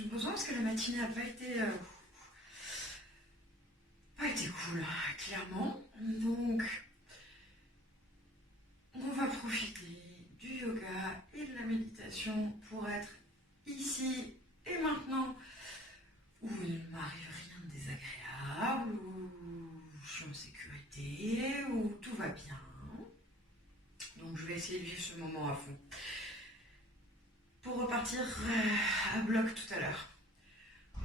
plus besoin parce que la matinée n'a pas été cool, clairement. Donc, on va profiter du yoga et de la méditation pour être ici et maintenant où il ne m'arrive rien de désagréable, où je suis en sécurité, où tout va bien. Donc, je vais essayer de vivre ce moment à fond. Pour repartir à bloc tout à l'heure.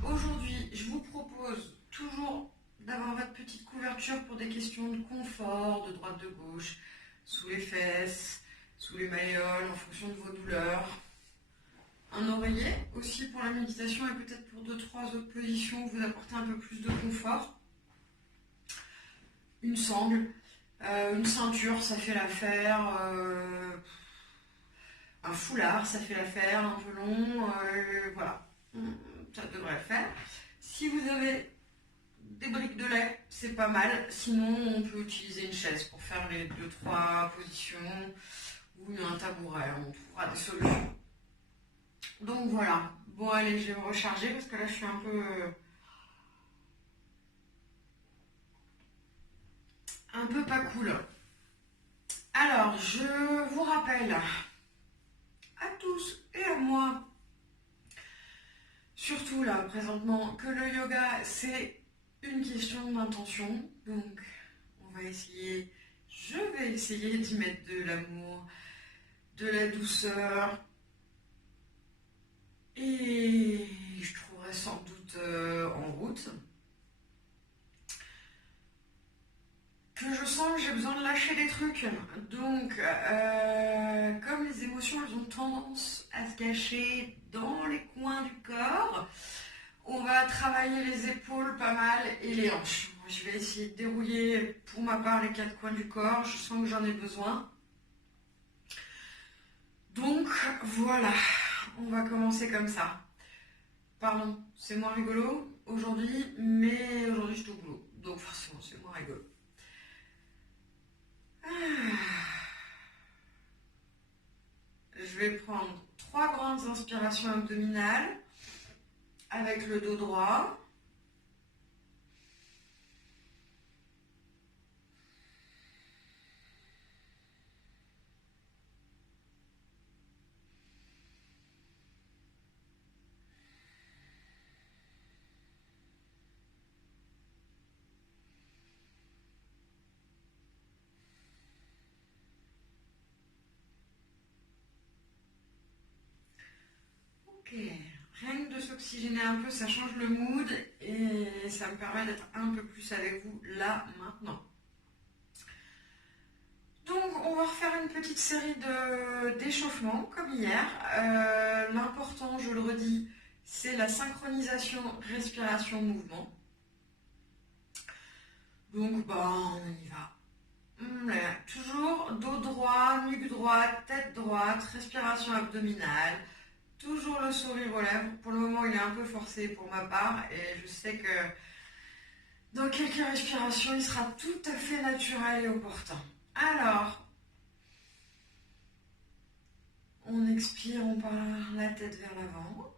Aujourd'hui, je vous propose toujours d'avoir votre petite couverture pour des questions de confort, de droite, de gauche, sous les fesses, sous les malléoles, en fonction de vos douleurs. Un oreiller aussi pour la méditation et peut-être pour 2-3 autres positions, vous apporter un peu plus de confort. Une sangle, une ceinture, ça fait l'affaire. Un foulard, ça fait l'affaire, un peu long, voilà, ça devrait le faire. Si vous avez des briques de lait, c'est pas mal. Sinon, on peut utiliser une chaise pour faire les 2-3 positions ou un tabouret, on trouvera des solutions. Donc voilà. Bon, allez, je vais me recharger parce que là, je suis un peu pas cool. Alors, je vous rappelle à tous et à moi, surtout là, présentement, que le yoga, c'est une question d'intention. Donc, je vais essayer d'y mettre de l'amour, de la douceur. Et je trouverai sans doute en route que je sens que j'ai besoin de lâcher des trucs. Donc, comme les émotions, elles ont tendance à se cacher dans les coins du corps, on va travailler les épaules pas mal et les hanches. Je vais essayer de dérouiller pour ma part les 4 coins du corps. Je sens que j'en ai besoin. Donc, voilà. On va commencer comme ça. Pardon, c'est moins rigolo aujourd'hui, mais aujourd'hui je suis au boulot. Donc forcément, c'est moins rigolo. Je vais prendre 3 grandes inspirations abdominales avec le dos droit. Ok, rien que de s'oxygéner un peu, ça change le mood et ça me permet d'être un peu plus avec vous là, maintenant. Donc, on va refaire une petite série d'échauffements, comme hier. L'important, je le redis, c'est la synchronisation respiration-mouvement. Donc, on y va. Toujours dos droit, nuque droite, tête droite, respiration abdominale. Toujours le sourire aux lèvres. Pour le moment, il est un peu forcé pour ma part et je sais que dans quelques respirations, il sera tout à fait naturel et opportun. Alors, on expire, on part la tête vers l'avant.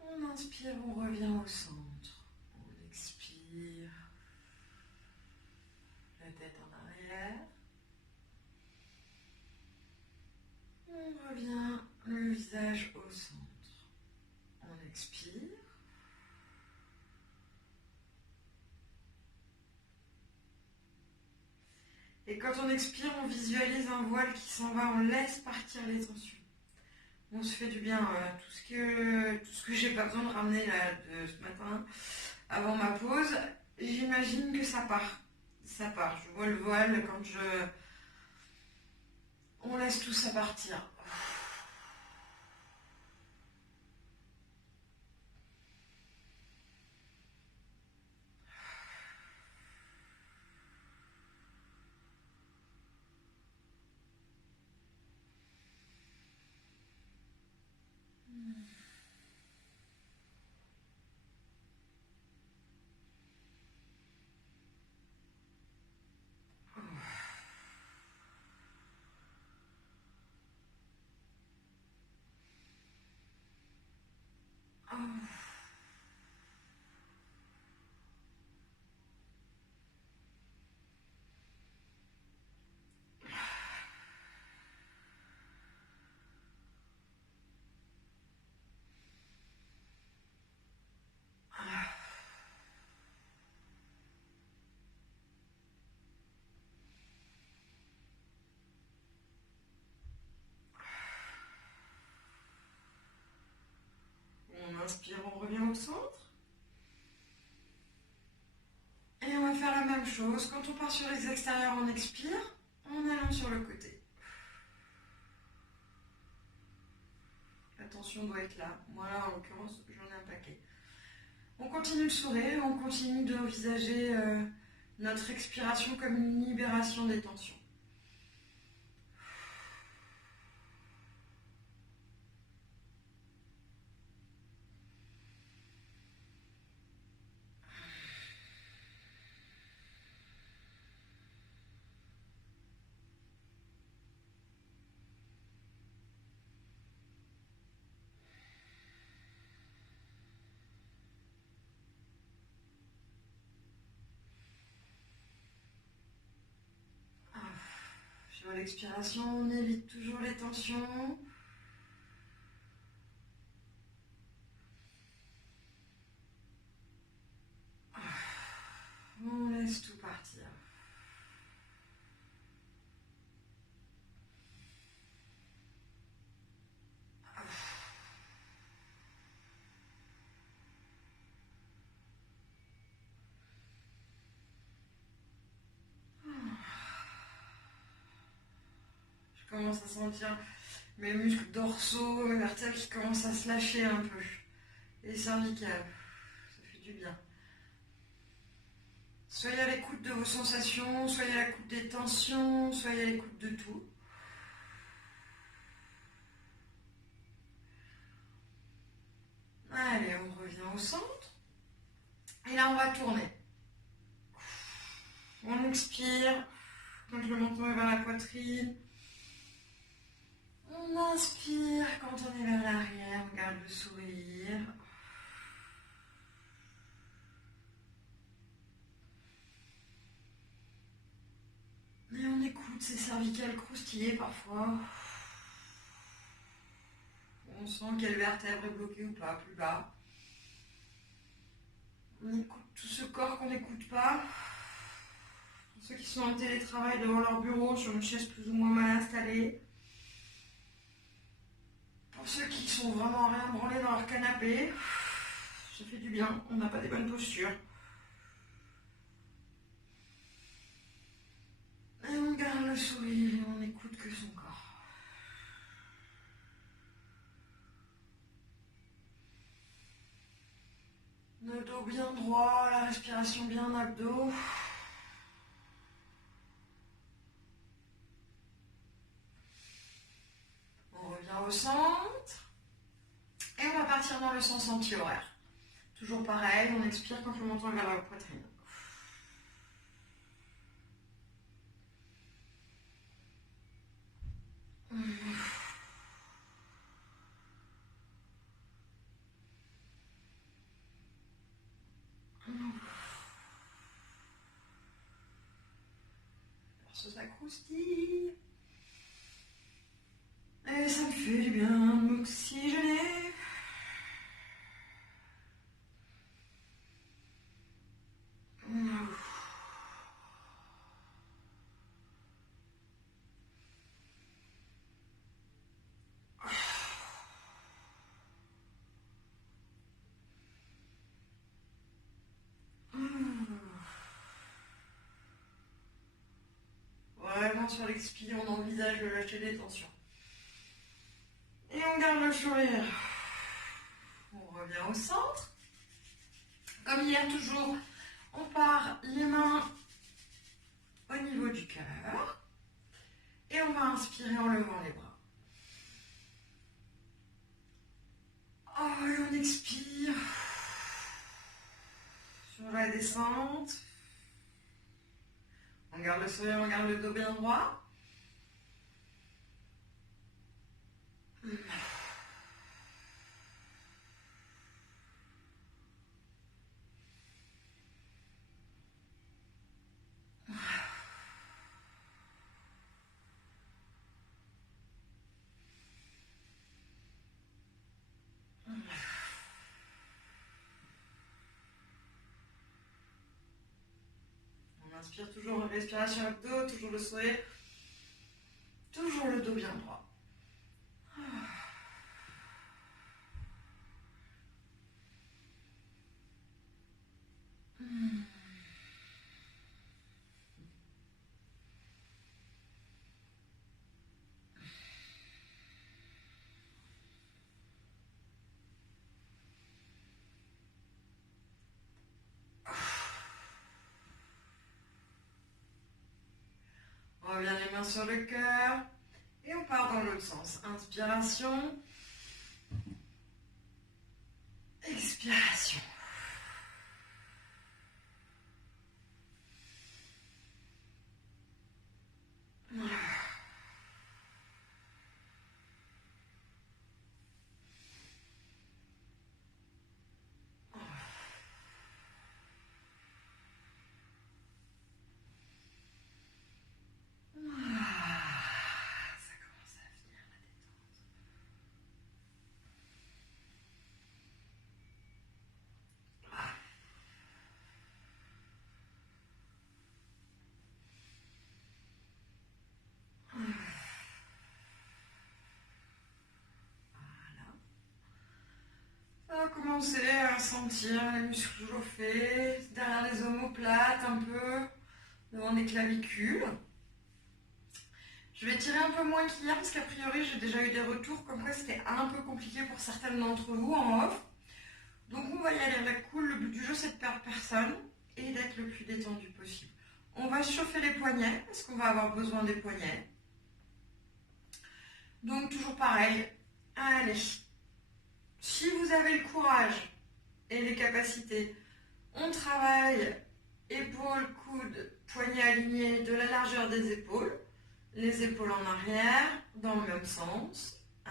On inspire, on revient au centre. On expire, la tête en arrière. On revient, le visage au centre. On expire. Et quand on expire, on visualise un voile qui s'en va, on laisse partir les tensions. On se fait du bien. Tout ce que j'ai pas besoin de ramener là, de ce matin, avant ma pause, j'imagine que ça part. Ça part. Je vois le voile quand on laisse tout ça partir. inspire, on revient au centre. Et on va faire la même chose. Quand on part sur les extérieurs, on expire en allant sur le côté. La tension doit être là. Moi, là, en l'occurrence, j'en ai un paquet. On continue de sourire, on continue d'envisager notre expiration comme une libération des tensions. Sur l'expiration, on évite toujours les tensions. On laisse tout partir. Je commence à sentir mes muscles dorsaux, mes vertèbres qui commencent à se lâcher un peu. Et cervicales. Ça fait du bien. Soyez à l'écoute de vos sensations, soyez à l'écoute des tensions, soyez à l'écoute de tout. Allez, on revient au centre. Et là, on va tourner. On expire. Quand le menton est vers la poitrine. On inspire quand on est vers l'arrière. On garde le sourire. Et on écoute ces cervicales croustiller parfois. On sent quelle vertèbre est bloquée ou pas, plus bas. On écoute tout ce corps qu'on n'écoute pas. Pour ceux qui sont en télétravail devant leur bureau, sur une chaise plus ou moins mal installée. Pour ceux qui sont vraiment rien branlés dans leur canapé, ça fait du bien, on n'a pas des bonnes postures. Et on garde le sourire et on n'écoute que son corps. Le dos bien droit, la respiration bien abdos. On revient au centre. Et on va partir dans le sens anti-horaire. Toujours pareil, on expire quand le menton est vers la poitrine. Ça croustille. Et ça me fait du bien de m'oxygéner. Vraiment sur l'expire, on envisage de lâcher des tensions. Et on garde le sourire. On revient au centre. Comme hier toujours, on part les mains au niveau du cœur. Et on va inspirer en levant les bras. Oh, et on expire. Sur la descente. On garde le sourire, on garde le dos bien droit. On inspire toujours une respiration abdos, toujours le sourire, toujours le dos bien droit. mains sur le cœur. Et on part dans l'autre sens. Inspiration. Expiration. On va commencer à sentir les muscles chauffés, derrière les omoplates un peu, devant les clavicules. Je vais tirer un peu moins qu'hier parce qu'a priori j'ai déjà eu des retours comme quoi c'était un peu compliqué pour certaines d'entre vous en off. Donc on va y aller avec cool. Le but du jeu c'est de perdre personne et d'être le plus détendu possible. On va chauffer les poignets parce qu'on va avoir besoin des poignets. Donc toujours pareil. Allez. Si vous avez le courage et les capacités, on travaille épaules, coudes, poignets alignés de la largeur des épaules. Les épaules en arrière, dans le même sens. 1,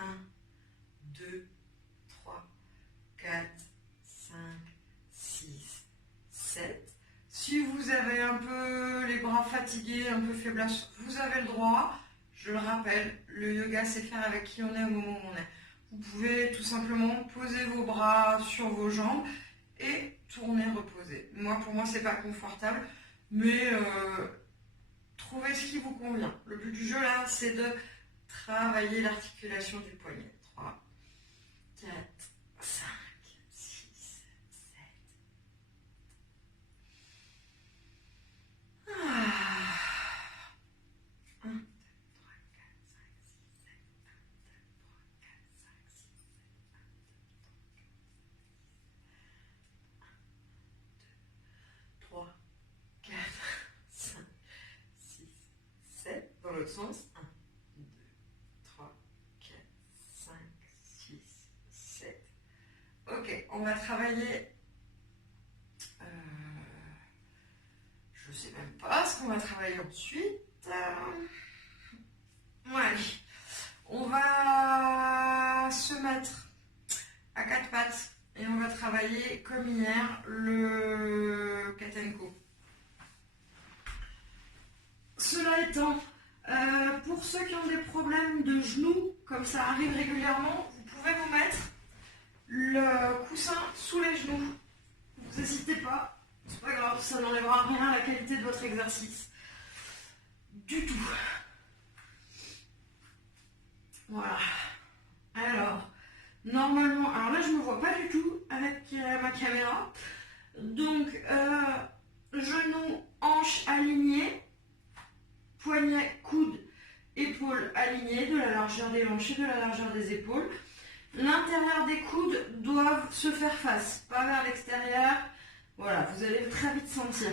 2, 3, 4, 5, 6, 7. Si vous avez un peu les bras fatigués, un peu faiblesse, vous avez le droit. Je le rappelle, le yoga, c'est faire avec qui on est au moment où on est. Vous pouvez tout simplement poser vos bras sur vos jambes et tourner, reposer. Pour moi, c'est pas confortable, mais trouvez ce qui vous convient. Le but du jeu, là, c'est de travailler l'articulation du poignet. 3, 4, 5, 6, 7. Ah. 1, 2, 3, 4, 5, 6, 7. 3, 4, 5, 6, 7. Dans l'autre sens. 1, 2, 3, 4, 5, 6, 7. Ok, on va travailler. Je sais même pas ce qu'on va travailler ensuite. Ouais. On va se mettre à quatre pattes et on va travailler comme hier le Katenko. Cela étant, pour ceux qui ont des problèmes de genoux, comme ça arrive régulièrement, vous pouvez vous mettre le coussin sous les genoux. Vous n'hésitez pas, c'est pas grave, ça n'enlèvera rien à la qualité de votre exercice. Du tout. Voilà. Alors, normalement, alors là je ne me vois pas du tout avec ma caméra. Donc, genoux, hanches alignées, poignets, coudes, épaules alignées, de la largeur des hanches et de la largeur des épaules. L'intérieur des coudes doivent se faire face, pas vers l'extérieur. Voilà, vous allez très vite sentir.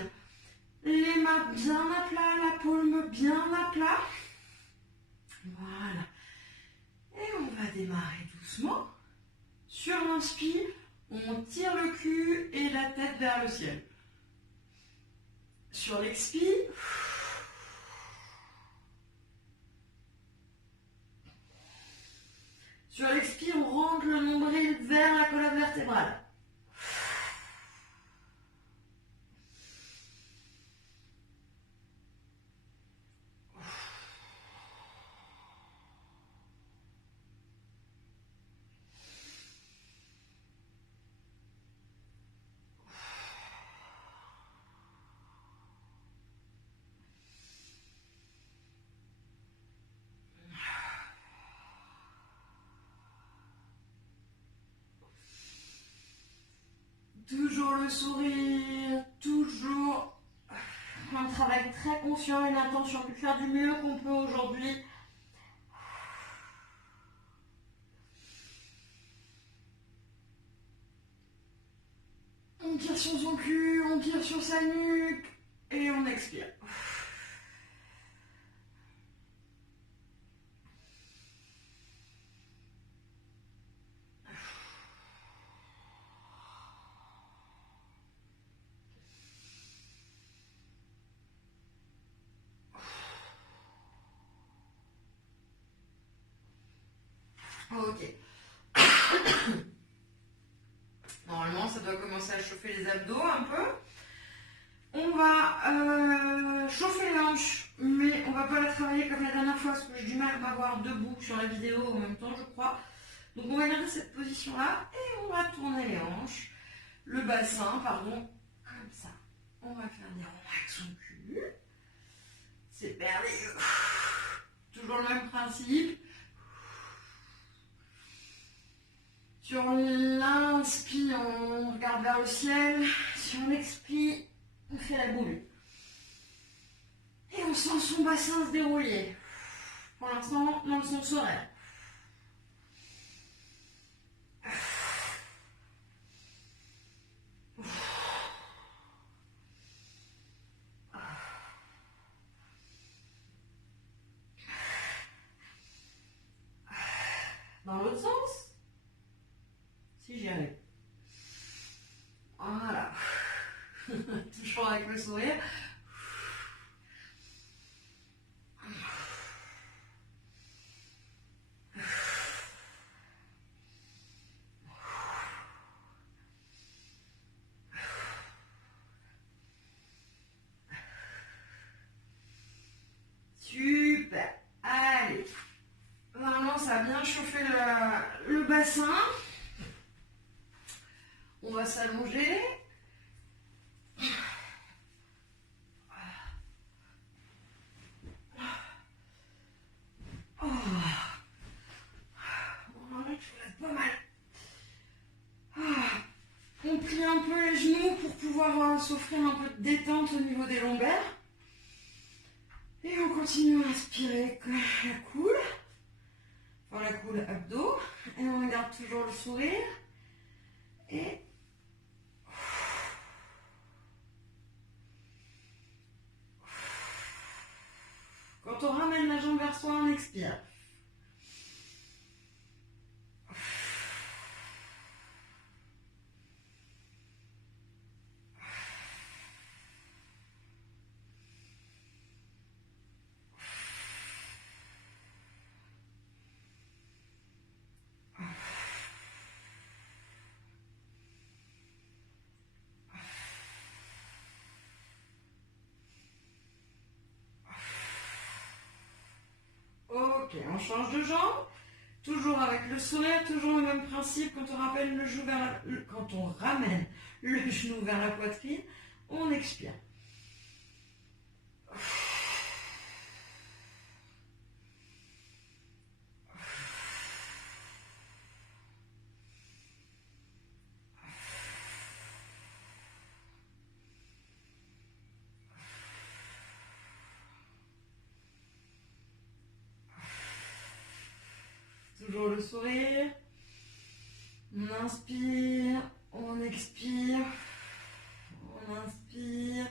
Les mains bien à plat, la paume bien à plat. Voilà. Et on va démarrer doucement. Sur l'inspire, on tire le cul et la tête vers le ciel. Sur l'expire, on rentre le nombril vers la colonne vertébrale. Toujours le sourire, toujours un travail très conscient, une intention de faire du mieux qu'on peut aujourd'hui. On tire sur son cul, on tire sur sa nuque et on expire. les abdos un peu. On va chauffer les hanches, mais on va pas la travailler comme la dernière fois parce que j'ai du mal à m'avoir debout sur la vidéo en même temps, je crois. Donc on va garder cette position-là et on va tourner les hanches, le bassin, pardon, comme ça. On va faire des ronds avec son cul. C'est merveilleux. Toujours le même principe. Sur l'inspire, on regarde vers le ciel. Sur l'expire, on fait la boule. Et on sent son bassin se dérouler. Pour l'instant, dans le sens horaire. Dans l'autre sens, si j'y arrive. Voilà. Toujours avec le sourire. Super. Allez. Normalement, ça a bien chauffé le bassin. On va s'allonger. Oh. Voilà, je soulève pas mal. On plie un peu les genoux pour pouvoir s'offrir un peu de détente au niveau des lombaires. Et on continue à inspirer la coule. Enfin, la coule abdos. Et on garde toujours le sourire. Et quand on ramène la jambe vers soi, on expire. Ok, on change de jambe. Toujours avec le sourire, toujours le même principe. Quand on ramène le genou vers la poitrine, on expire. Toujours le sourire. On inspire, on expire. On inspire,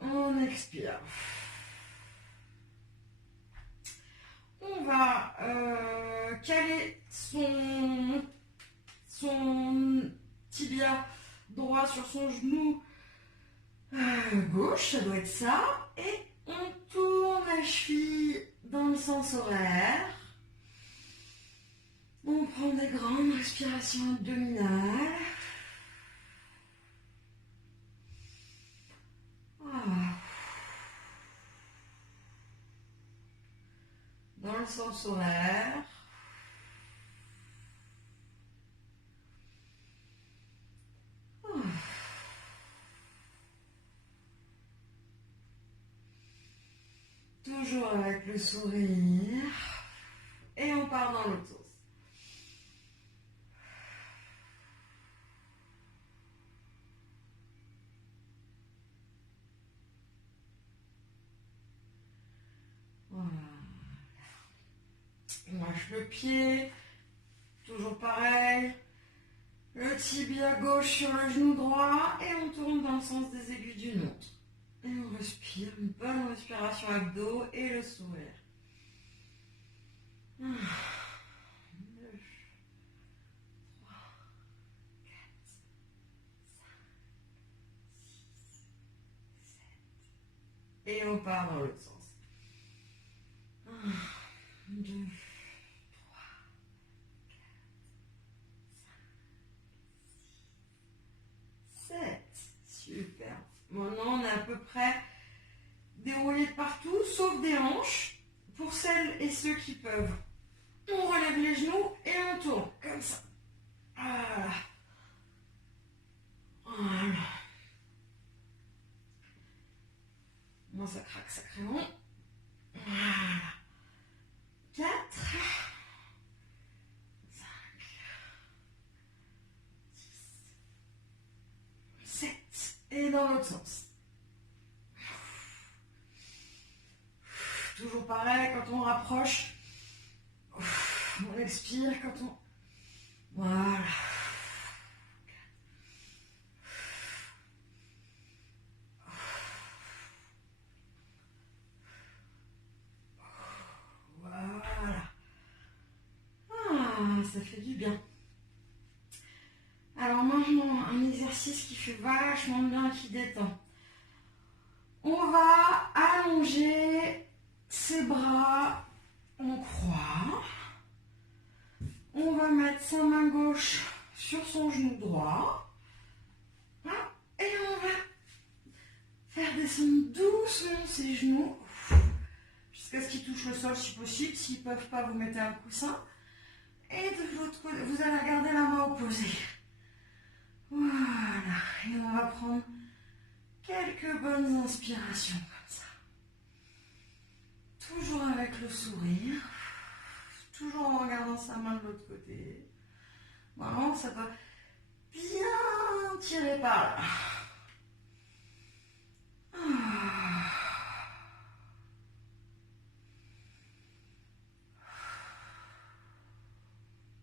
on expire. On va caler son tibia droit sur son genou gauche, ça doit être ça. Et on tourne la cheville dans le sens horaire. On prend des grandes respirations abdominales. Dans le sens horaire. Toujours avec le sourire. Et on part dans l'autre sens. Voilà. On lâche le pied. Toujours pareil. Le tibia gauche sur le genou droit. Et on tourne dans le sens des aiguilles d'une montre. Et on respire. Une bonne respiration abdos et le sourire. 1, 2, 3, 4, 5, 6, 7. Et on part dans l'autre sens. 1, 2, 3, 4, 5, 6, Maintenant, on est à peu près déroulé de partout, sauf des hanches. Pour celles et ceux qui peuvent, on relève les genoux et on tourne, comme ça. Voilà. Voilà. Moi, ça craque sacrément. Voilà. 4, 5, 6, 7. Et dans l'autre sens. Toujours pareil, quand on rapproche, on expire, quand on... Voilà. Voilà. Ah, ça fait du bien. Alors maintenant, un exercice qui fait vachement bien, qui détend. On va allonger ses bras en croix. On va mettre sa main gauche sur son genou droit. Et on va faire descendre doucement ses genoux jusqu'à ce qu'ils touchent le sol si possible. S'ils ne peuvent pas, vous mettez un coussin. Et de l'autre côté, vous allez garder la main opposée. Voilà. Et on va prendre quelques bonnes inspirations comme ça. Toujours avec le sourire. Toujours en regardant sa main de l'autre côté. Vraiment, ça doit bien tirer par là.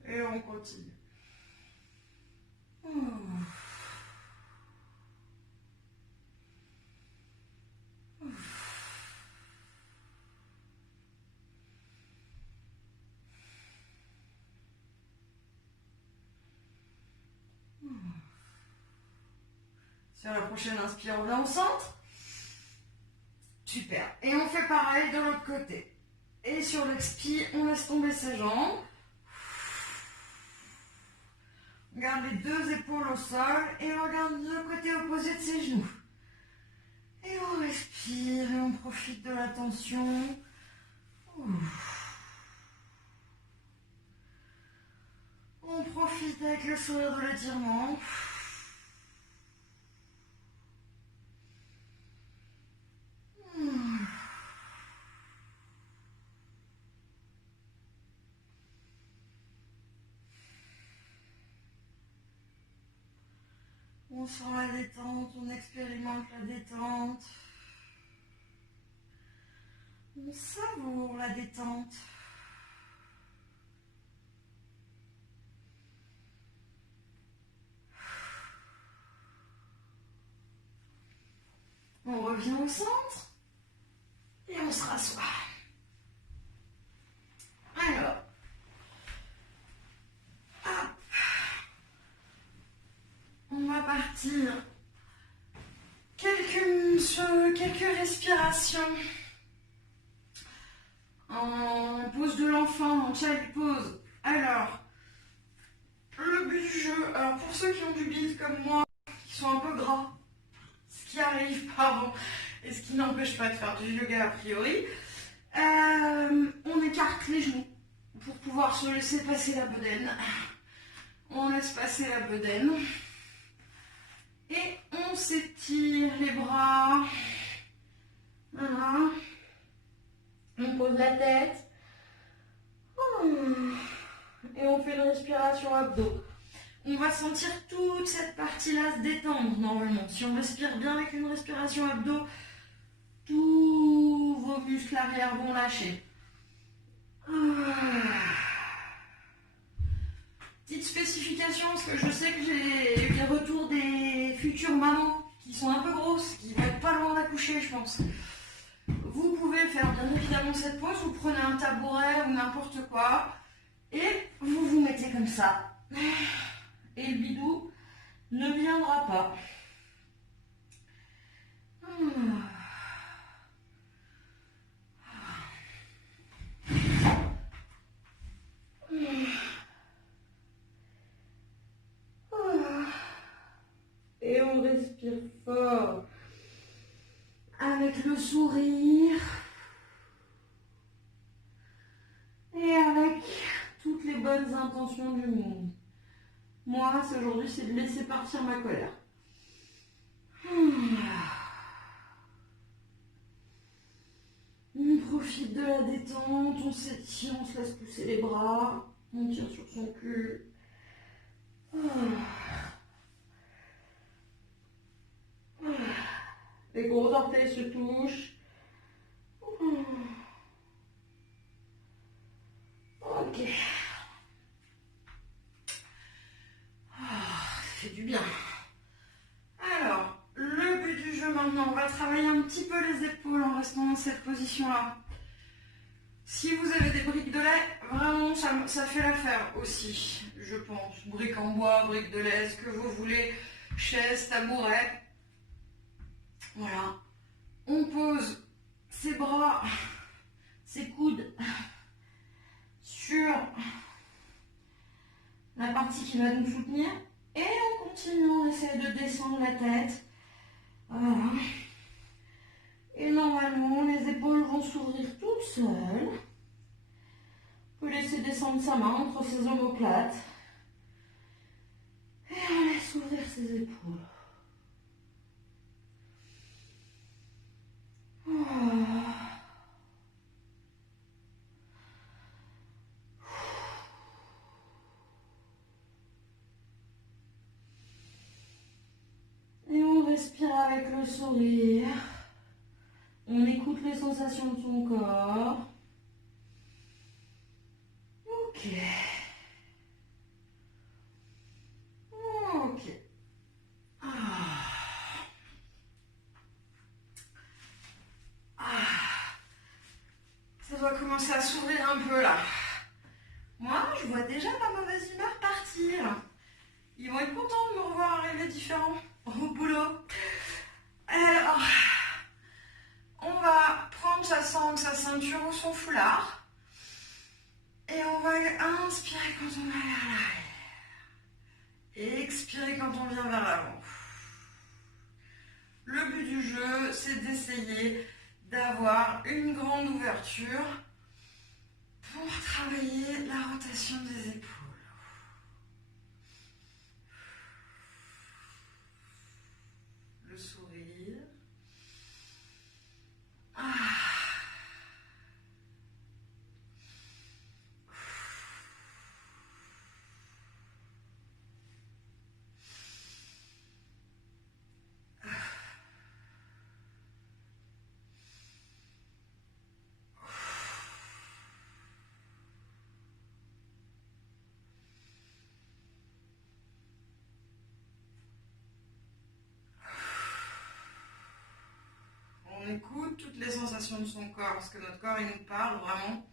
Et on continue. Sur la prochaine inspire, on est au centre. Super. Et on fait pareil de l'autre côté. Et sur l'expire, on laisse tomber ses jambes. On garde les deux épaules au sol et on regarde le côté opposé de ses genoux. Et on respire et on profite de la tension. On profite avec le sourire de l'étirement. On sent la détente, on expérimente la détente. On savoure la détente. On revient au centre et on se rassoit. Alors, hop. On va partir quelques respirations en pose de l'enfant, en child pose. Alors, le but du jeu, alors pour ceux qui ont du bide comme moi, qui sont un peu gras, ce qui arrive, pardon, et ce qui n'empêche pas de faire du yoga a priori, on écarte les genoux pour pouvoir se laisser passer la bedaine. On laisse passer la bedaine. Et on s'étire les bras. Voilà. On pose la tête. Et on fait une respiration abdos. On va sentir toute cette partie-là se détendre normalement. Si on respire bien avec une respiration abdos, tous vos muscles arrière vont lâcher. Petite spécification, parce que je sais que j'ai eu des retours des futures mamans qui sont un peu grosses, qui vont être pas loin d'accoucher, je pense. Vous pouvez faire bien évidemment cette pose, vous prenez un tabouret ou n'importe quoi, et vous vous mettez comme ça. Et le bidou ne viendra pas. Et on respire fort. avec le sourire et avec toutes les bonnes intentions du monde. Moi, aujourd'hui, c'est de laisser partir ma colère. On profite de la détente, on s'étire, on se laisse pousser les bras, on tire sur son cul. Les gros orteils se touchent. Ok. Ça fait du bien. Alors, le but du jeu maintenant, on va travailler un petit peu les épaules en restant dans cette position-là. Si vous avez des briques de lait, vraiment, ça fait l'affaire aussi, je pense. Briques en bois, briques de lait, ce que vous voulez, chaise, tabouret. Voilà. On pose ses bras, ses coudes sur la partie qui va nous soutenir. Et on continue, on essaie de descendre la tête. Voilà. Et normalement, les épaules vont s'ouvrir toutes seules. On peut laisser descendre sa main entre ses omoplates. Et on laisse ouvrir ses épaules. Et on respire avec le sourire. On écoute les sensations de son corps. Ok. Ok. Ça doit commencer à s'ouvrir un peu là. Moi, je vois déjà ma mauvaise humeur partir. Ils vont être contents de me revoir arriver différent au boulot. Alors, on va prendre sa sangle, sa ceinture ou son foulard. Et on va inspirer quand on va vers l'arrière. Et expirer quand on vient vers l'avant. Le but du jeu, c'est d'essayer d'avoir une grande ouverture pour travailler la rotation des épaules. Le sourire. On écoute toutes les sensations de son corps, parce que notre corps, il nous parle vraiment.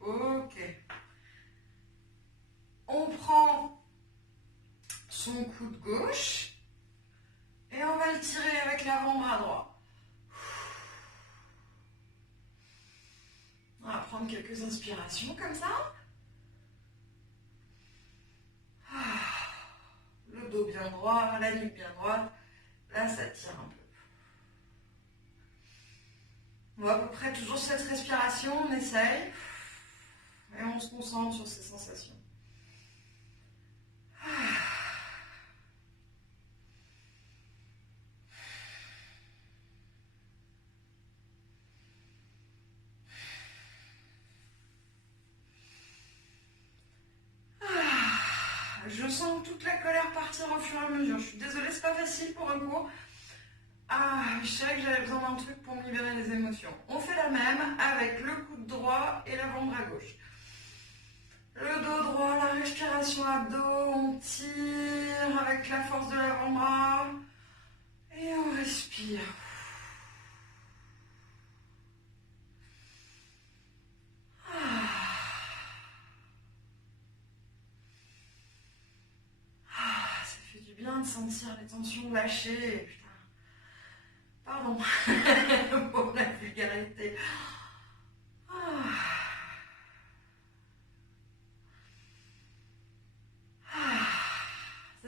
Ok. On prend son coude gauche et on va le tirer avec l'avant-bras droit. On va prendre quelques inspirations comme ça. Le dos bien droit, la nuque bien droite. Là, ça tire un peu. On va à peu près toujours cette respiration, on essaye. Et on se concentre sur ces sensations. Je sens toute la colère partir au fur et à mesure. Je suis désolée, c'est pas facile pour un cours. Je savais que j'avais besoin d'un truc pour me libérer les émotions. On fait la même avec le coude droit et l'avant-bras gauche. Le dos droit, la respiration abdos, on tire avec la force de l'avant-bras et on respire. Ça fait du bien de sentir les tensions lâcher. Putain. Pardon pour la vulgarité.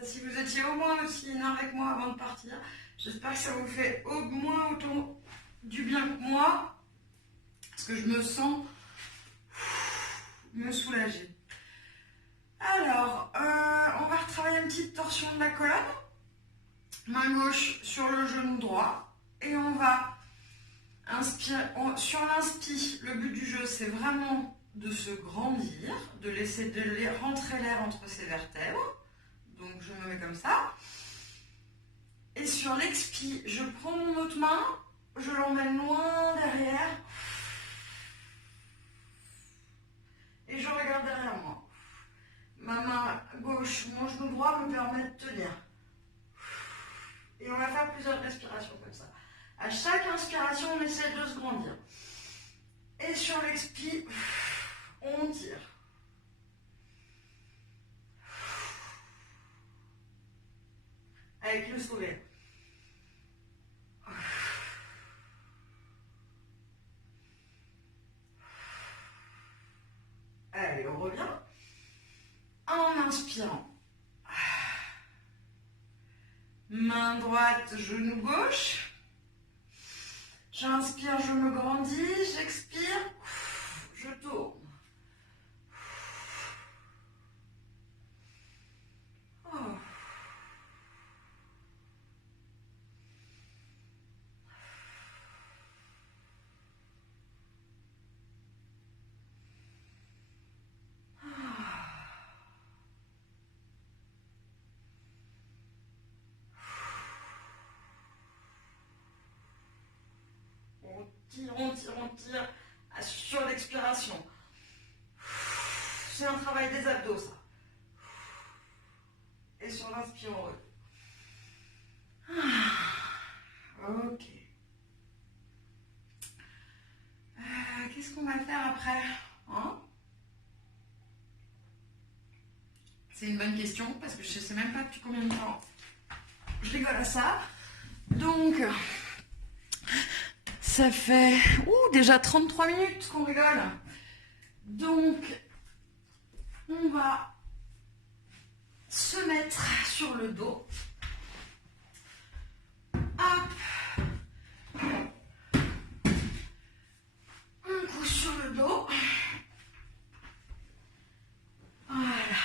Si vous étiez au moins aussi énervé avec moi avant de partir, j'espère que ça vous fait au moins autant du bien que moi, parce que je me sens me soulager. Alors, on va retravailler une petite torsion de la colonne. Main gauche sur le genou droit. Et on va inspirer. Sur l'inspire, le but du jeu, c'est vraiment de se grandir, de laisser rentrer l'air entre ses vertèbres. Donc, je me mets comme ça. Et sur l'expire, je prends mon autre main, je l'emmène loin derrière. Et je regarde derrière moi. Ma main gauche, mon genou droit me permet de tenir. Et on va faire plusieurs respirations comme ça. À chaque inspiration, on essaie de se grandir. Et sur l'expire, on tire. Avec le sourire. Allez, on revient. En inspirant. Main droite, genou gauche. J'inspire, je me grandis. J'expire, je tourne. Oh. On tire sur l'expiration. C'est un travail des abdos, ça. Et sur l'inspire, on revient. Ok. Qu'est-ce qu'on va faire après, hein? C'est une bonne question parce que je ne sais même pas depuis combien de temps je rigole à ça. Donc, ça fait déjà 33 minutes qu'on rigole. Donc, on va se mettre sur le dos. Hop. Un coup sur le dos. Voilà.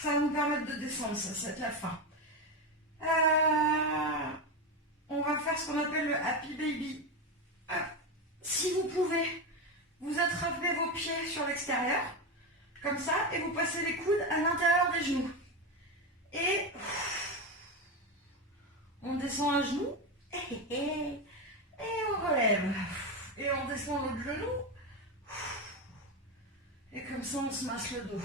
Ça va nous permettre de descendre, ça c'est la fin. On va faire ce qu'on appelle le Happy Baby. Si vous pouvez, vous attrapez vos pieds sur l'extérieur, comme ça, et vous passez les coudes à l'intérieur des genoux. Et on descend un genou, et on relève. Et on descend l'autre genou, et comme ça on se masse le dos.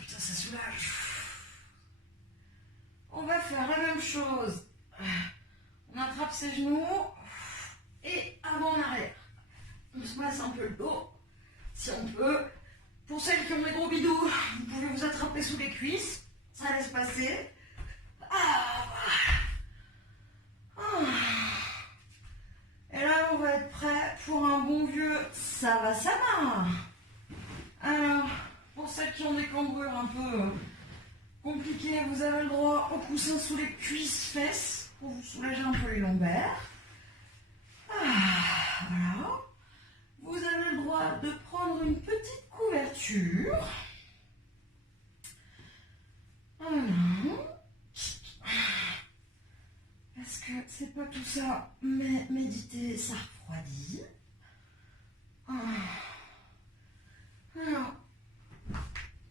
Putain, ça soulage. On va faire la même chose. On attrape ses genoux et avant en arrière. On se masse un peu le dos, si on peut. Pour celles qui ont des gros bidous, vous pouvez vous attraper sous les cuisses. Ça laisse passer. Et là, on va être prêt pour un bon vieux ça va, ça va. Alors, pour celles qui ont des cambrures un peu compliquées, vous avez le droit au coussin sous les cuisses, fesses, pour vous soulager un peu les lombaires. Voilà. Vous avez le droit de prendre une petite couverture. Voilà. Parce que c'est pas tout ça, mais méditer, ça refroidit. Alors,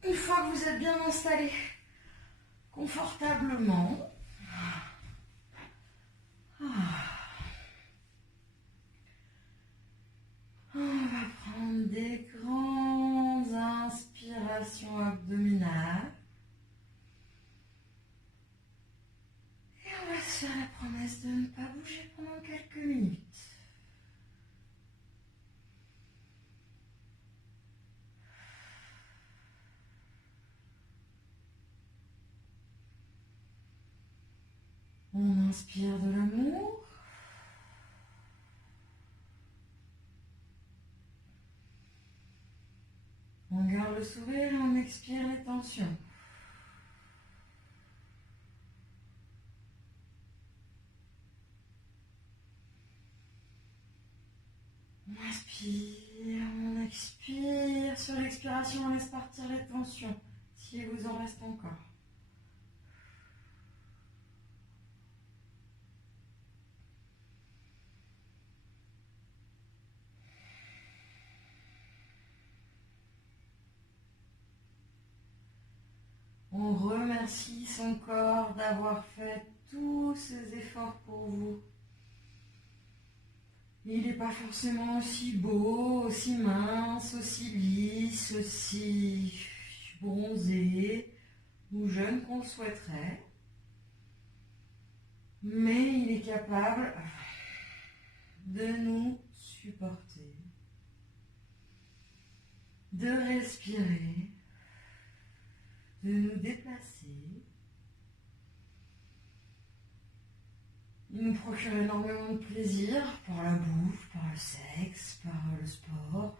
une fois que vous êtes bien installé confortablement, on va prendre des grandes inspirations abdominales. Et on va se faire la promesse de ne pas bouger pendant quelques minutes. inspire de l'amour. On garde le sourire et on expire les tensions. On inspire, on expire. Sur l'expiration, on laisse partir les tensions, s'il vous en reste encore. On remercie son corps d'avoir fait tous ces efforts pour vous. Il n'est pas forcément aussi beau, aussi mince, aussi lisse, aussi bronzé ou jeune qu'on le souhaiterait. Mais il est capable de nous supporter, de respirer, de nous déplacer. Il nous procure énormément de plaisir par la bouffe, par le sexe, par le sport.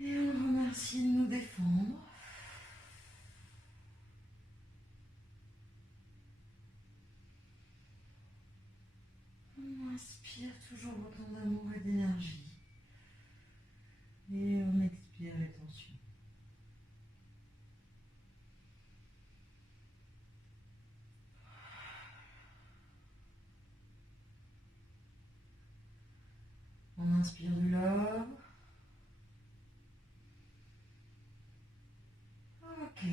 Et on le remercie de nous défendre. On inspire toujours autant d'amour et d'énergie. Et on expire les tensions. On inspire du love. Ok.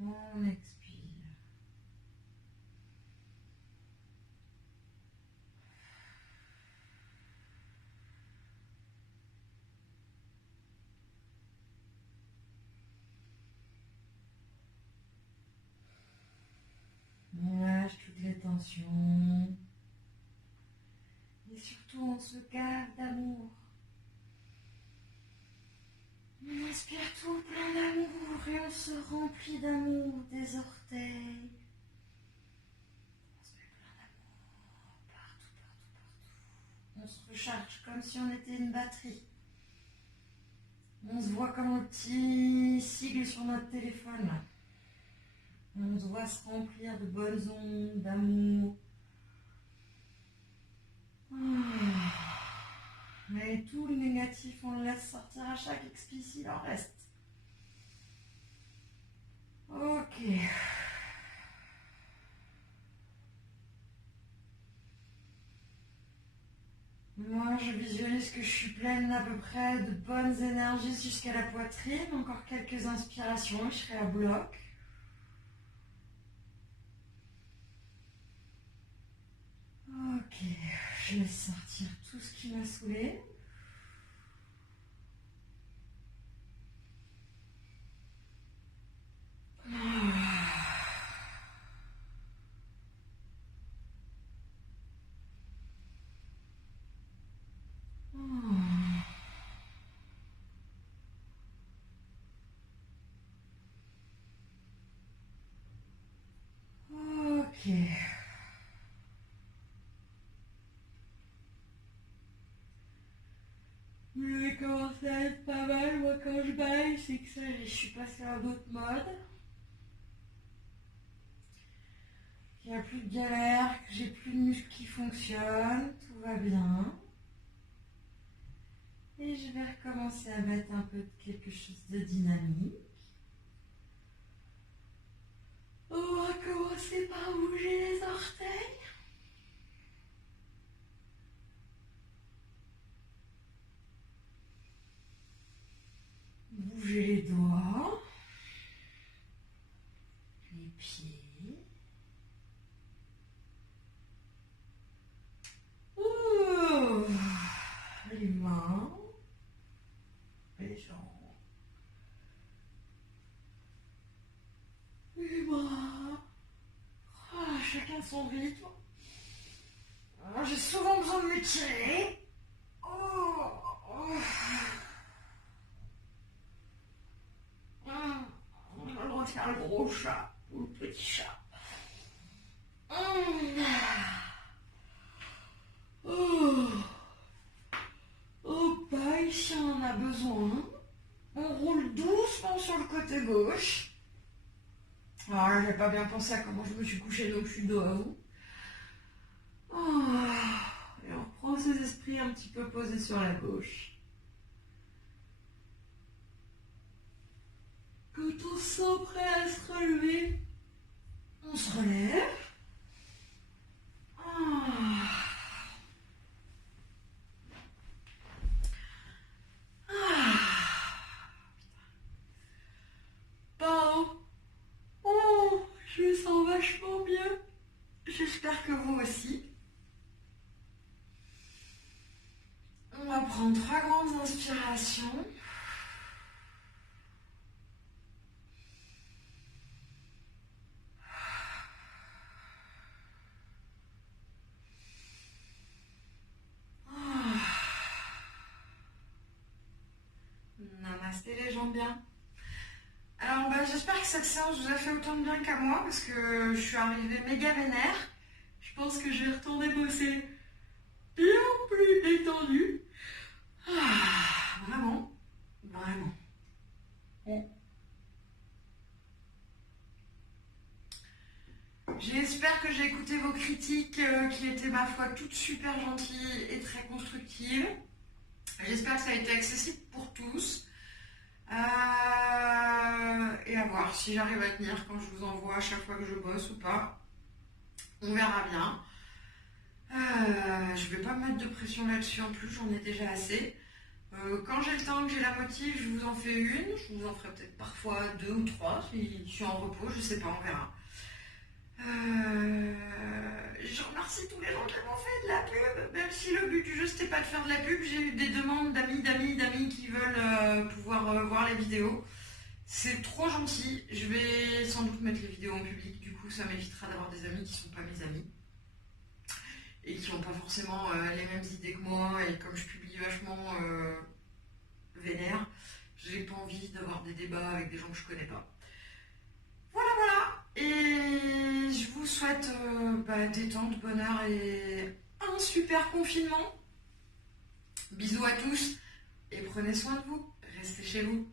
On expire. On lâche toutes les tensions. Et surtout, on se garde d'amour. On inspire tout plein d'amour et on se remplit d'amour des orteils. On se met plein d'amour partout, partout, partout. On se recharge comme si on était une batterie. On se voit comme un petit sigle sur notre téléphone. On se voit se remplir de bonnes ondes, d'amour. Mais tout le négatif, on le laisse sortir à chaque expire s'il en reste. Ok. Moi, je visualise que je suis pleine à peu près de bonnes énergies jusqu'à la poitrine. Encore quelques inspirations, je serai à bloc. Ok, je laisse sortir tout ce qui m'a saoulé. Ok. Vous avez commencé à être pas mal. Moi, quand je baille, c'est que ça, je suis passée à un autre mode. Il n'y a plus de galère, que j'ai plus de muscles qui fonctionnent, tout va bien. Et je vais recommencer à mettre un peu de quelque chose de dynamique. On va commencer par bouger les orteils. Bouger les doigts. Les pieds. Ouh, les mains. Les jambes. Les bras. Ah, chacun son rythme. Alors, j'ai souvent besoin de m'étirer. Oh, oh. quand il y a le gros chat ou le petit chat. Oh. Hop, ici on en a besoin. On roule doucement sur le côté gauche. Alors là, j'ai pas bien pensé à comment je me suis couchée, donc je suis dos à vous. Et on reprend ses esprits un petit peu posés sur la gauche. Quand on se sent prêt à se relever, on se relève. Bon. Oh, je me sens vachement bien. J'espère que vous aussi. On va prendre 3 grandes inspirations. Namasté les gens bien. Alors j'espère que cette séance vous a fait autant de bien qu'à moi parce que je suis arrivée méga vénère. Je pense que je vais retourner bosser bien plus détendue. Vraiment. Bon. J'espère que j'ai écouté vos critiques qui étaient ma foi toutes super gentilles et très constructives. J'espère que ça a été accessible pour tous. Et à voir si j'arrive à tenir quand je vous envoie à chaque fois que je bosse ou pas. On verra bien. Je vais pas me mettre de pression là-dessus en plus, j'en ai déjà assez. Quand j'ai le temps, que j'ai la motive, je vous en fais une. Je vous en ferai peut-être parfois 2 ou 3 si je suis en repos, je sais pas, on verra. Je remercie tous les gens qui m'ont fait de la pub, même si le but du jeu c'était pas de faire de la pub, j'ai eu des demandes d'amis qui veulent pouvoir voir les vidéos. C'est trop gentil, je vais sans doute mettre les vidéos en public, du coup ça m'évitera d'avoir des amis qui sont pas mes amis et qui n'ont pas forcément les mêmes idées que moi, et comme je publie vachement vénère, j'ai pas envie d'avoir des débats avec des gens que je connais pas. Voilà, et je vous souhaite détente, bonheur et un super confinement. Bisous à tous et prenez soin de vous, restez chez vous.